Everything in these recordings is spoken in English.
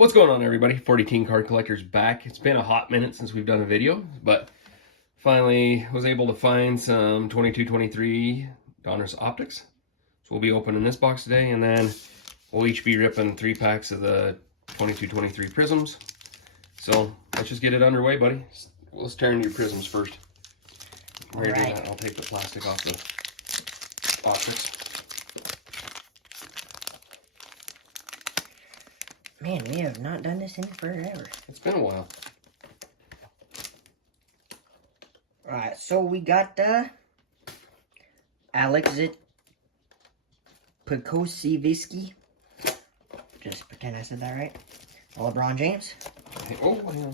What's going on, everybody? 40 Teen Card Collector's back. It's been a hot minute since we've done a video, but finally was able to find some 22-23 Donruss Optics. So we'll be opening this box today, and then we'll each be ripping 3 packs of the 22-23 Prizms. So let's just get it underway, buddy. Let's tear into your Prizms first. All right. I'll take the plastic off the Optics. Man, we have not done this in forever. It's been a while. Alright, so we got Alex Pekosiewiski. Just pretend I said that right. Lebron James. Hey, oh, yeah.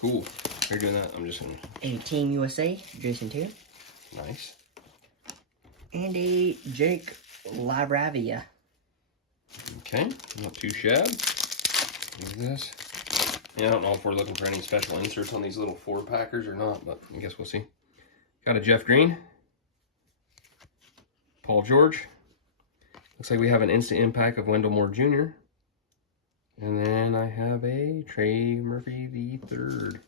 Cool. You're doing that. I'm just gonna. A Team USA, Jayson Tatum. Nice. And a Jake LaRavia. Okay, not too shabby. Look at this. Yeah, I don't know if we're looking for any special inserts on these little 4-packers or not, but I guess we'll see. Got a Jeff Green. Paul George. Looks like we have an instant impact of Wendell Moore Jr. And then I have a Trey Murphy III.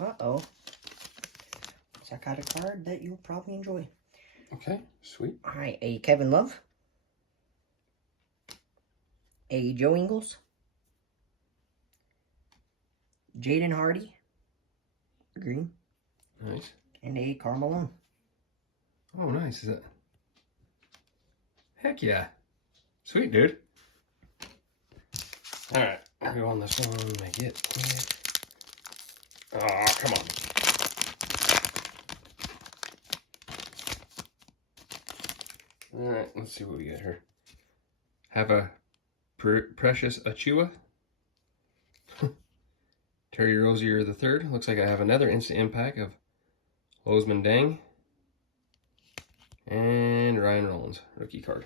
Uh-oh. So I got a card that you'll probably enjoy. Okay, sweet. Alright, a Kevin Love. A Joe Ingles. Jaden Hardy. Green. Nice. And a Karl Malone. Oh, nice. Is that? Heck yeah. Sweet, dude. Alright, I'll go on this one. Make it quick. Oh, come on. Alright, let's see what we get here. Have a Precious Achua. Terry Rozier III. Looks like I have another instant impact of Losman Deng. And Ryan Rollins, rookie card.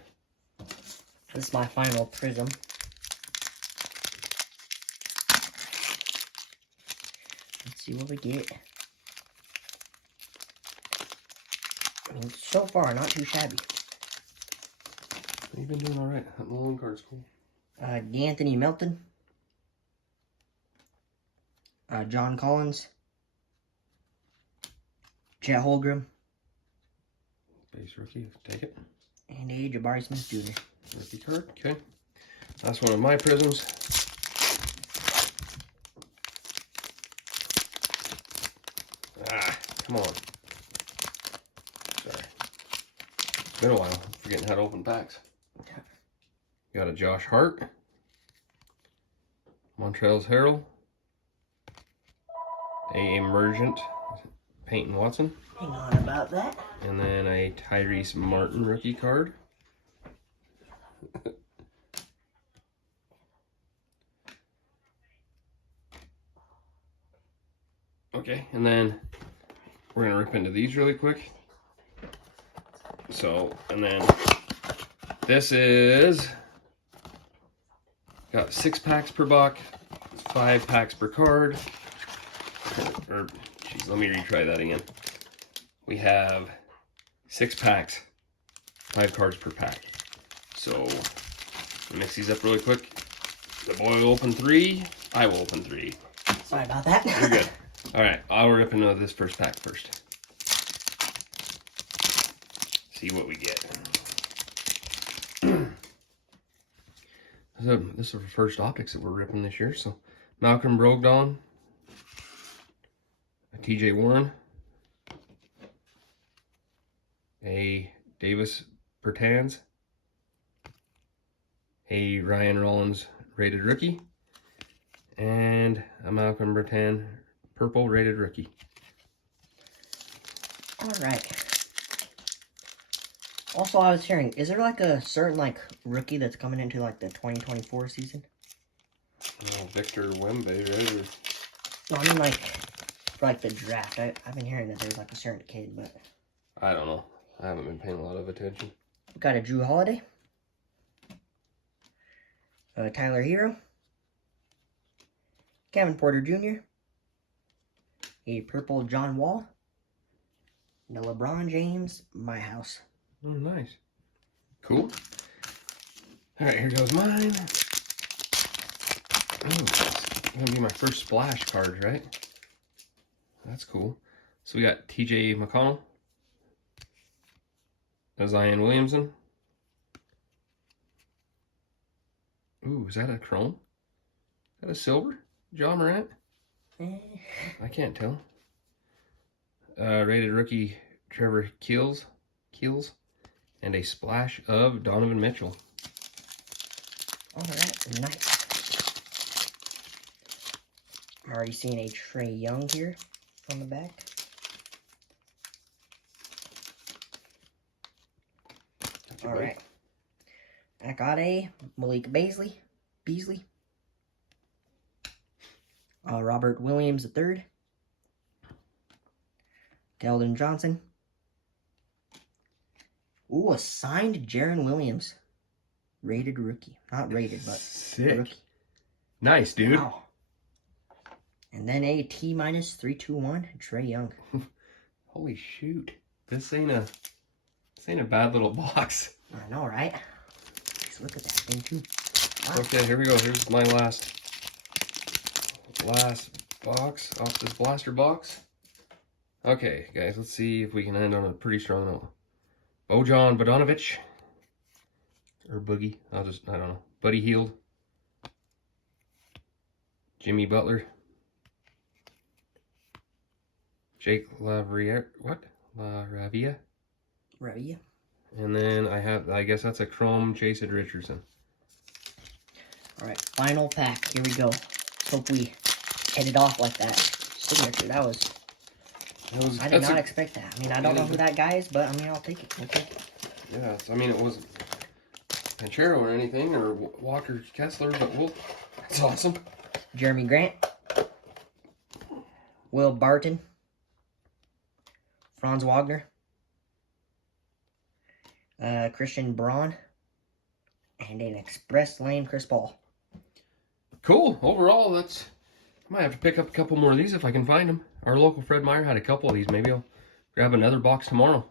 This is my final Prizm. Let's see what we get. I mean, so far, not too shabby. You've been doing alright. That Malone card's cool. D'Anthony Melton. John Collins. Chet Holmgren. Base rookie, take it. And a Jabari Smith Jr. Rookie card, okay. That's one of my Prizms. Ah, come on. Sorry. It's been a while. Forgetting how to open packs. Got a Josh Hart. Montrezl Harrell. A Emergent Peyton Watson. Hang on about that. And then a Tyrese Martin rookie card. Okay, and then we're gonna rip into these really quick. So, and then this is got 6 packs per box, 5 packs per card. Or, geez, let me retry that again. We have 6 packs, 5 cards per pack. So, mix these up really quick. The boy will open 3. I will open 3. Sorry about that. You're good. All right, I'll rip into this first pack first. See what we get. So this is our first Optics that we're ripping this year. So Malcolm Brogdon, a TJ Warren, a Davis Bertans, a Ryan Rollins rated rookie, and a Malcolm Bertan purple rated rookie. Alright. Also, I was hearing, is there like a certain like rookie that's coming into like the 2024 season? Victor Wembe, right? Or... No, I mean like for like the draft. I've been hearing that there's like a certain kid, but I don't know. I haven't been paying a lot of attention. We got a Drew Holiday, Tyler Hero, Kevin Porter Jr., a purple John Wall, and a LeBron James, My House. Oh, nice. Cool. All right, here goes mine. Oh, it's gonna be my first splash card, right? That's cool. So we got TJ McConnell, Zion Williamson. Ooh, is that a chrome? Is that a silver? John Morant? I can't tell. Rated rookie Trevor Keels, and a splash of Donovan Mitchell. Oh, that's nice. I'm already seeing a Trae Young here on the back. All right. I got a Malik Beasley. Robert Williams III. Keldon Johnson. Ooh, a signed Jaren Williams. Rated rookie. Not rated, but sick. Rookie. Nice, dude. Wow. And then a T-321 Trae Young. Holy shoot. This ain't a bad little box. I know, right? Just look at that thing too. Wow. Okay, here we go. Here's my last box off this blaster box. Okay, guys, let's see if we can end on a pretty strong note. Bojan Bogdanovic. Or Boogie. I don't know. Buddy Hield. Jimmy Butler. Jake LaRavia. Ravia. And then I guess that's a chrome Jason Richardson. Alright, final pack. Here we go. Let's hope we head it off like that. Signature, I did not expect that. I mean, I don't know who that guy is, but I mean, I'll take it. Okay. Yeah, I mean, it wasn't Panchero or anything, or Walker Kessler, but it's awesome. Jeremy Grant. Will Barton. Franz Wagner. Christian Braun. And an Express Lane Chris Paul. Cool. Overall, I might have to pick up a couple more of these if I can find them. Our local Fred Meyer had a couple of these. Maybe I'll grab another box tomorrow.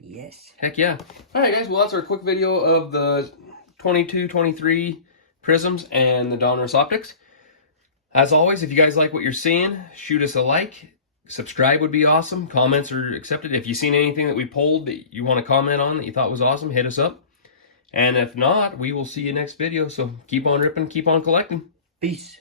Yes. Heck yeah. All right, guys. Well, that's our quick video of the 22-23 Prizms and the Donruss Optics. As always, if you guys like what you're seeing, shoot us a like. Subscribe would be awesome. Comments are accepted. If you've seen anything that we pulled that you want to comment on that you thought was awesome, hit us up. And if not, we will see you next video. So keep on ripping, keep on collecting. Peace.